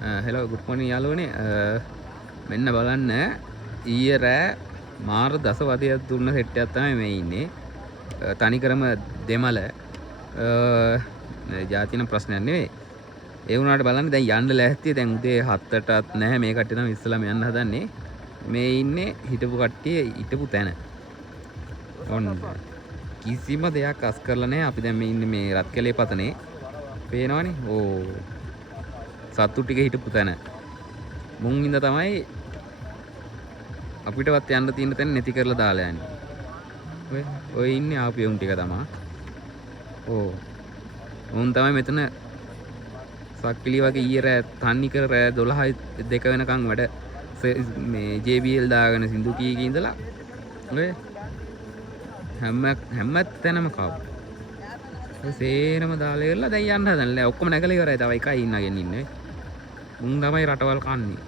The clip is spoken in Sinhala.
හෙලෝ ගුඩ් මොර්නිං යාළුවනේ. මෙන්න බලන්න ඊයේ රෑ මාර දසවදයක් දුන්න සෙට් එකක් තමයි මේ ඉන්නේ. තනිකරම දෙමළ ජාතින ප්‍රශ්නයක් නෙවෙයි. ඒ වුණාට බලන්න දැන් යන්න ලෑස්තිය. දැන් උදේ 7ටත් නැහැ මේ කට්ටිය තමයි ඉස්සලාම යන්න හදන්නේ. මේ ඉන්නේ හිටපු කට්ටිය හිටපු තැන. ඔන්න කිසිම දෙයක් අස් කරලා නැහැ. අපි දැන් මේ ඉන්නේ මේ රත්කැලේ පතනේ. පේනවනේ. ඕ සත්තු ටික හිටපු තැන. මුන් ඉඳ තමයි අපිටවත් යන්න තියෙන තැන නැති කරලා දාලා යන්නේ. ඔය ඉන්නේ ආපු උන් ටික තමයි. ඕ උන් තමයි මෙතන සක්කිලි වගේ ඊයේ රෑ තන්නි කර රෑ 12 වෙනකන් වැඩ මේ JBL දාගෙන සින්දු කී ඉඳලා ඔය හැම තැනම කාව. ඒ සේරම දාලා ඉවරලා දැන් යන්න හදන්නේ. ඔක්කොම නැගලා ඉවරයි. තව එකයි ඉන්නගෙන ඉන්නේ. මුන් තමයි රටවල් කන්නේ.